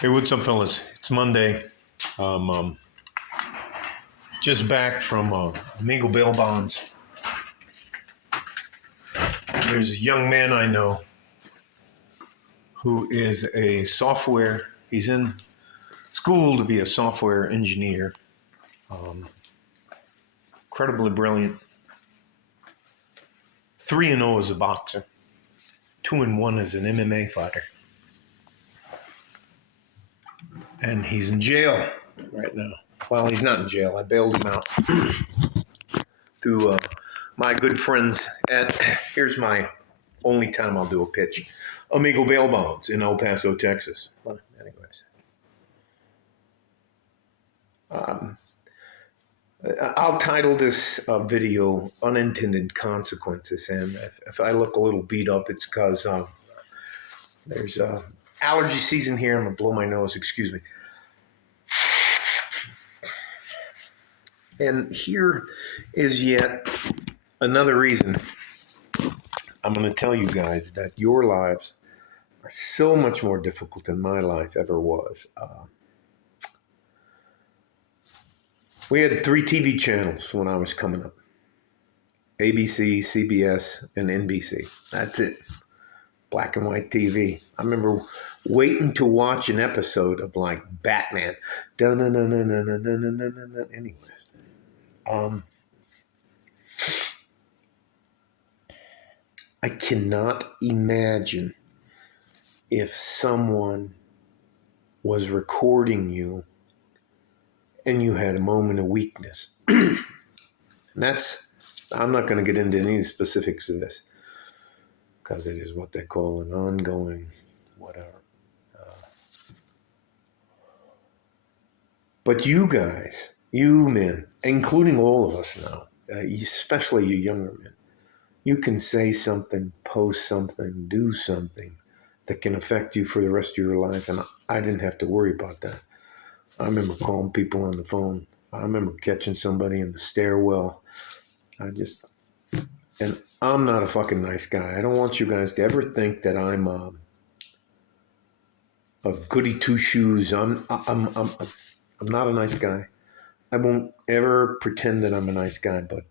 Hey, what's up, fellas? It's Monday. Just back from Amigo Bail Bonds. There's a young man I know who is a software. He's in school to be a software engineer. Incredibly brilliant. 3-0 as a boxer. 2-1 as an MMA fighter. And he's in jail right now. Well, he's not in jail. I bailed him out through my good friends at, here's my only time I'll do a pitch, Amigo Bail Bonds in El Paso, Texas. Well, anyways. I'll title this video Unintended Consequences. And if I look a little beat up, it's because there's allergy season here. I'm going to blow my nose, excuse me. And here is yet another reason I'm going to tell you guys that your lives are so much more difficult than my life ever was. We had 3 TV channels when I was coming up. ABC, CBS, and NBC. That's it. Black and white TV. I remember waiting to watch an episode of like Batman. Anyways. I cannot imagine if someone was recording you and you had a moment of weakness. And that's, I'm not going to get into any specifics of this because it is what they call an ongoing whatever. But you guys, you men, including all of us now, especially you younger men, you can say something, post something, do something that can affect you for the rest of your life. And I didn't have to worry about that. I remember calling people on the phone. I remember catching somebody in the stairwell. And I'm not a fucking nice guy. I don't want you guys to ever think that I'm a goody two shoes. I'm not a nice guy. I won't ever pretend that I'm a nice guy, but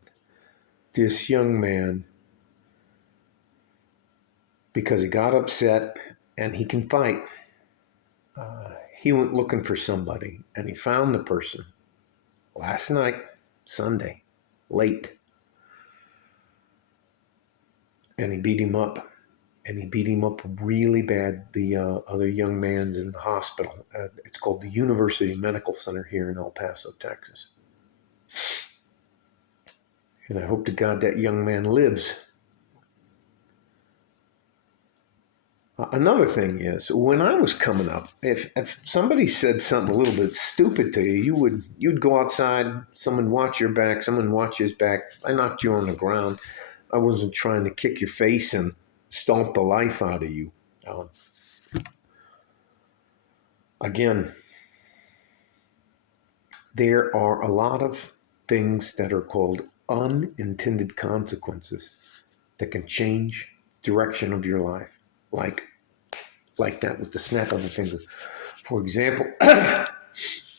this young man, because he got upset and he can fight, he went looking for somebody and he found the person last night, Sunday, late. And he beat him up. And he beat him up really bad. The other young man's in the hospital. It's called the University Medical Center here in El Paso, Texas. And I hope to God that young man lives. Another thing is, when I was coming up, if somebody said something a little bit stupid to you, you'd go outside, someone watch your back, someone watch his back. I knocked you on the ground. I wasn't trying to kick your face and stomp the life out of you. Again, there are a lot of things that are called unintended consequences that can change direction of your life, like that with the snap of a finger. For example,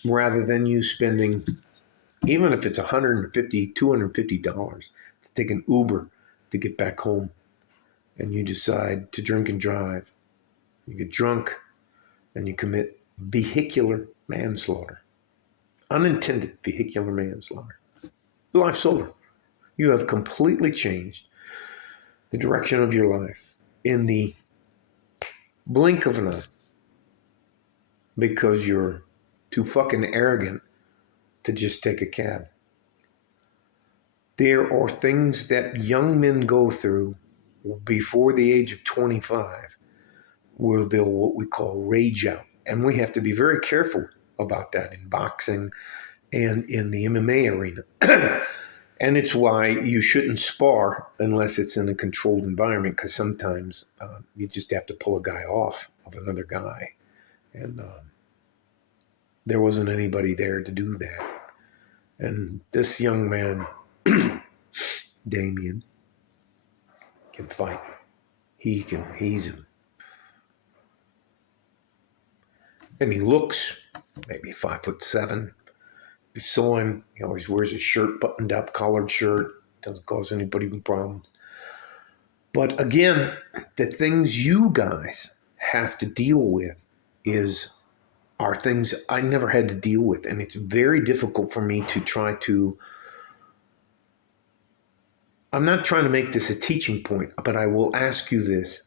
rather than you spending, even if it's $150, $250 to take an Uber to get back home, and you decide to drink and drive, you get drunk, and you commit vehicular manslaughter. Unintended vehicular manslaughter. Your life's over. You have completely changed the direction of your life in the blink of an eye because you're too fucking arrogant to just take a cab. There are things that young men go through before the age of 25 where they'll what we call rage out. And we have to be very careful about that in boxing and in the MMA arena. And it's why you shouldn't spar unless it's in a controlled environment, because sometimes you just have to pull a guy off of another guy. And there wasn't anybody there to do that. And this young man, Damien, can fight. He's And he looks maybe 5'7". You saw him. He always wears his shirt buttoned up, collared shirt. Doesn't cause anybody problems. But again, the things you guys have to deal with are things I never had to deal with. And it's very difficult for me to try to, I'm not trying to make this a teaching point, but I will ask you this.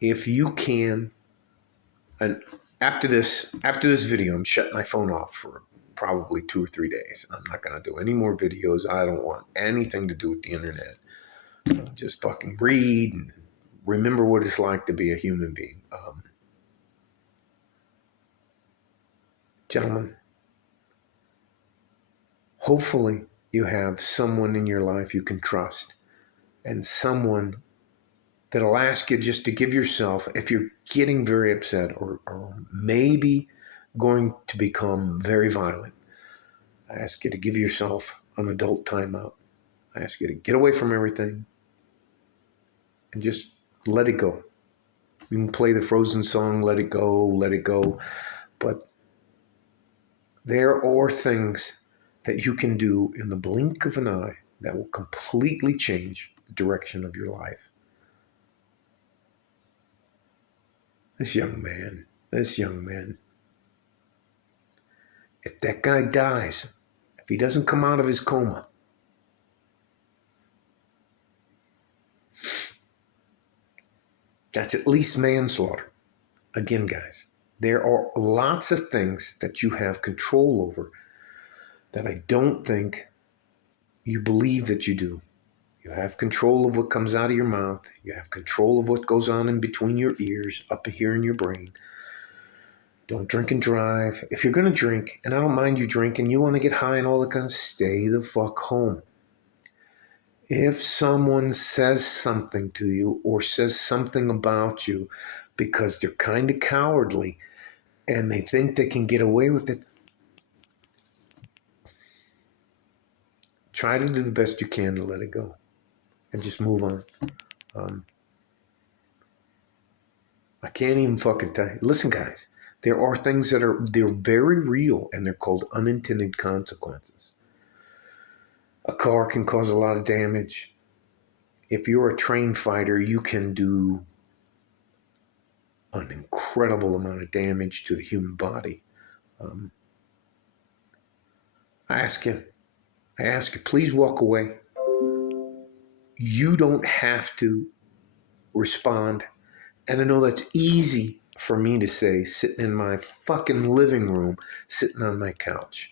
If you can, and after this video, I'm shutting my phone off for probably 2 or 3 days. I'm not going to do any more videos. I don't want anything to do with the internet. Just fucking read and remember what it's like to be a human being. Gentlemen, hopefully you have someone in your life you can trust, and someone that'll ask you just to give yourself, if you're getting very upset or maybe going to become very violent, I ask you to give yourself an adult timeout. I ask you to get away from everything and just let it go. You can play the Frozen song, let it go. But there are things that you can do in the blink of an eye that will completely change the direction of your life. This young man, if that guy dies, if he doesn't come out of his coma, that's at least manslaughter. Again, guys, there are lots of things that you have control over that I don't think you believe that you do. You have control of what comes out of your mouth. You have control of what goes on in between your ears, up here in your brain. Don't drink and drive. If you're going to drink, and I don't mind you drinking, you want to get high and all that kind of, stay the fuck home. If someone says something to you or says something about you because they're kind of cowardly and they think they can get away with it, try to do the best you can to let it go and just move on. I can't even fucking tell you. Listen, guys, there are things they're very real, and they're called unintended consequences. A car can cause a lot of damage. If you're a trained fighter, you can do an incredible amount of damage to the human body. I ask you, please walk away. You don't have to respond. And I know that's easy for me to say, sitting in my fucking living room, sitting on my couch.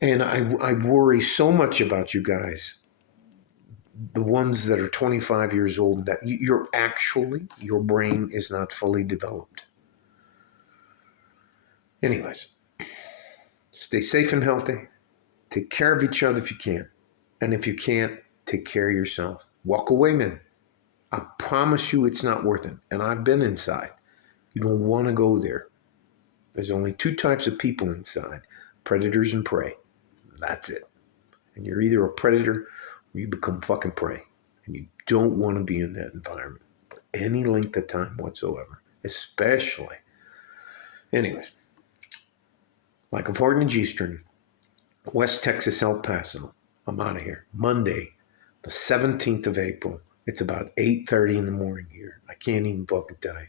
And I worry so much about you guys, the ones that are 25 years old, that your brain is not fully developed. Anyways, stay safe and healthy. Take care of each other if you can. And if you can't, take care of yourself. Walk away, man. I promise you it's not worth it. And I've been inside. You don't want to go there. There's only 2 types of people inside: predators and prey. That's it. And you're either a predator or you become fucking prey. And you don't want to be in that environment for any length of time whatsoever. Especially. Anyways, like a fart in a G-string, West Texas, El Paso. I'm out of here. Monday, the 17th of April. It's about 8:30 in the morning here. I can't even fucking tell you.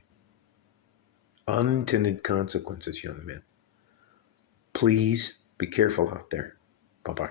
Unintended consequences, young men. Please be careful out there. Bye-bye.